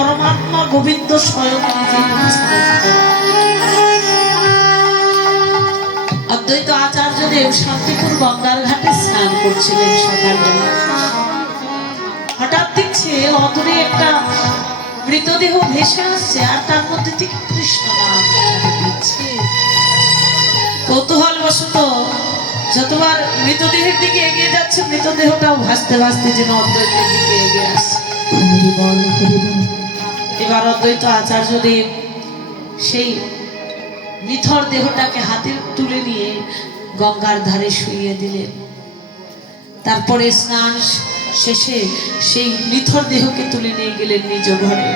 পরমাত্মা গোবিন্দ স্বয়ং নিজে অদ্বৈত আচার্যদেব শান্তিপুর গঙ্গার ঘাটে স্নান করছিলেন সকালবেলা। হঠাৎ দেখছে অদূরে একটা মৃতদেহ ভেসে আসছে, আর তার মধ্যে থেকে কৃষ্ণ নাম দিচ্ছে। কৌতূহল বশত যতবার মৃতদেহের দিকে এগিয়ে যাচ্ছে, মৃতদেহটাও ভাসতে ভাসতে যেন অদ্বৈতের দিকে এগিয়ে আসছে। এবার অদ্বৈত আচার্যদেব সেই নিথর দেহটাকে হাতে তুলে নিয়ে গঙ্গার ধারে শুইয়ে দিলেন। তারপরে স্নান শেষে সেই নিথর দেহকে তুলে নিয়ে গেলেন নিজ ঘরে।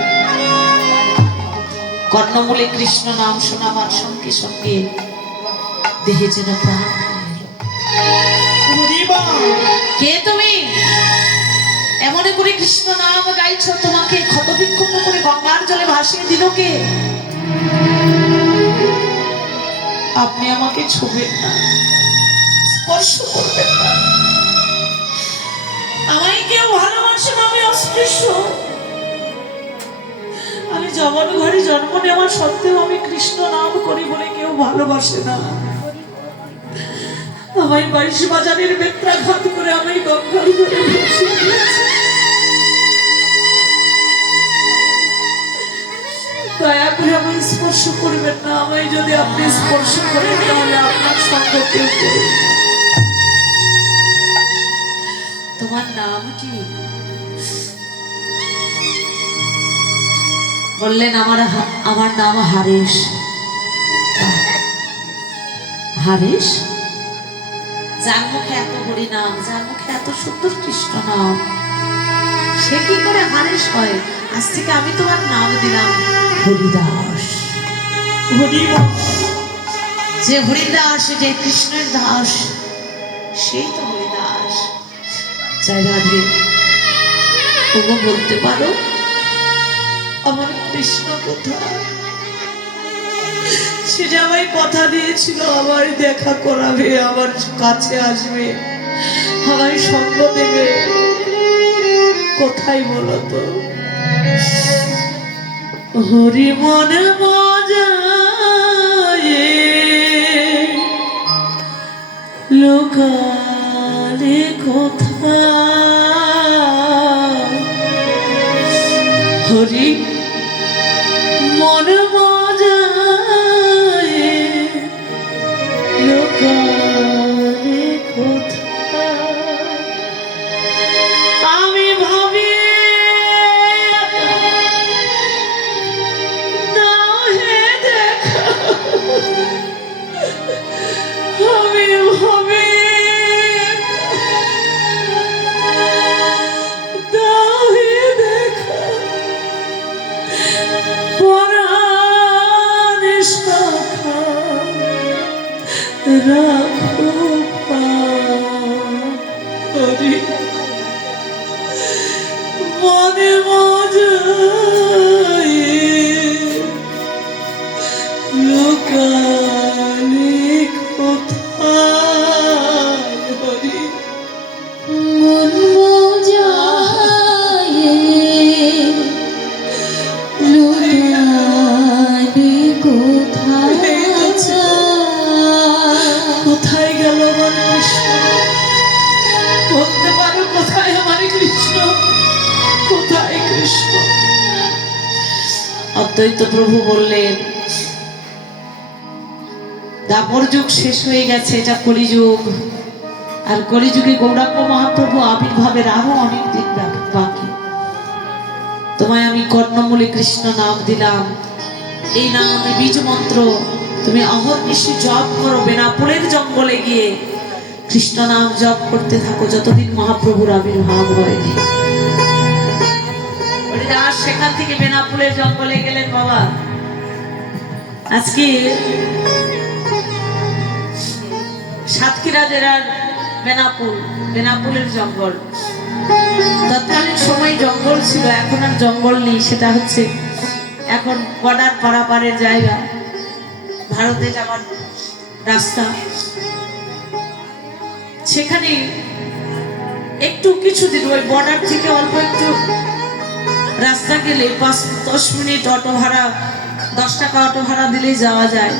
কর্ণমূলে কৃষ্ণ নাম শোনাবার সঙ্গে সঙ্গে দেহে যেন প্রাণ। কে তুমি? এমন করে কৃষ্ণ নাম গাইছ, তোমাকে ক্ষতবিক্ষত করে গঙ্গার জলে ভাসিয়ে দিল কে? আপনি আমাকে ছুবেন না, স্পর্শ করবেন না। আমায় কেউ ভালোবাসেন, আমি অস্পৃশ্য। আমি জগৎ ঘরে জন্ম নেওয়ার সত্ত্বেও আমি কৃষ্ণ নাম করি বলে কেউ ভালোবাসে না। আমায় 22 বাজারের বেত্রাঘাত করে আমি গঙ্গার জলে ভাসিয়ে দিয়েছে। দয়া করে আমায় স্পর্শ করবেন না। আমায় যদি আপনি স্পর্শ করেন তাহলে আপনার সঙ্গ কেউ করবে। তোমার নাম কি? বললেন আমার নাম হারেশ। হারেশ? যার মুখে এত হরি নাম, যার মুখে এত সুন্দর কৃষ্ণ নাম, সে কি করে হারেশ হয়? আজ থেকে আমি তোমার নাম দিলাম হরিদাস। যে হরিদাস, যে কৃষ্ণের দাস, সেই তো হরিদাস। জয় রাধে। তোমরা বলতে পারো আমার কৃষ্ণ কোথায়? সে যে আমায় কথা দিয়েছিল আমায় দেখা করাবে, আমার কাছে আসবে, আমায় সঙ্গ দেবে। কোথায় বলো তো? হরি মনে মজায় লোকালে কোথায়? হরি মন মজায় লোকালে কোথায়? আমি ভাবি নাহে দেখা, আমি ভাবি রাখো হরি মনে মজায় লোকালে কোথায়? হরি মন মজায় লোকালে কোথায়? কোথায় গেল আমার কৃষ্ণ? বলতে পারো কোথায় আমার কৃষ্ণ? কোথায় কৃষ্ণ? অদ্বৈত প্রভু বললেন, দাপর যুগ শেষ হয়ে গেছে, এটা কলিযুগ। আর কলিযুগে গৌরাঙ্গ মহাপ্রভু আবির্ভাবের আরো অনেক দিন বাকি। তোমায় আমি কর্ণমূলে কৃষ্ণ নাম দিলাম। এই নাম বীজ মন্ত্র তুমি অহর্নিশি জপ করো। বেনাপোলের জঙ্গলে গিয়ে কৃষ্ণ নাম জপ করতে থাকো যতদিন মহাপ্রভুর আবির্ভাব হয়নি। হরিদাস সেখান থেকে বেনাপোলের জঙ্গলে গেলেন। বাবা, আজকে সাতক্ষীরা জেলার বেনাপোলের জঙ্গল। তৎকালীন সময় জঙ্গল ছিল, এখন আর জঙ্গল নেই। সেটা হচ্ছে এখন বর্ডার পারাপারের জায়গা, ভারতে যাওয়ার রাস্তা। সেখানে একটু কিছুদিন ওই বর্ডার থেকে অল্প একটু রাস্তা গেলে 5-10 মিনিট অটো ভাড়া, 10 টাকা অটো ভাড়া দিলেই যাওয়া যায়।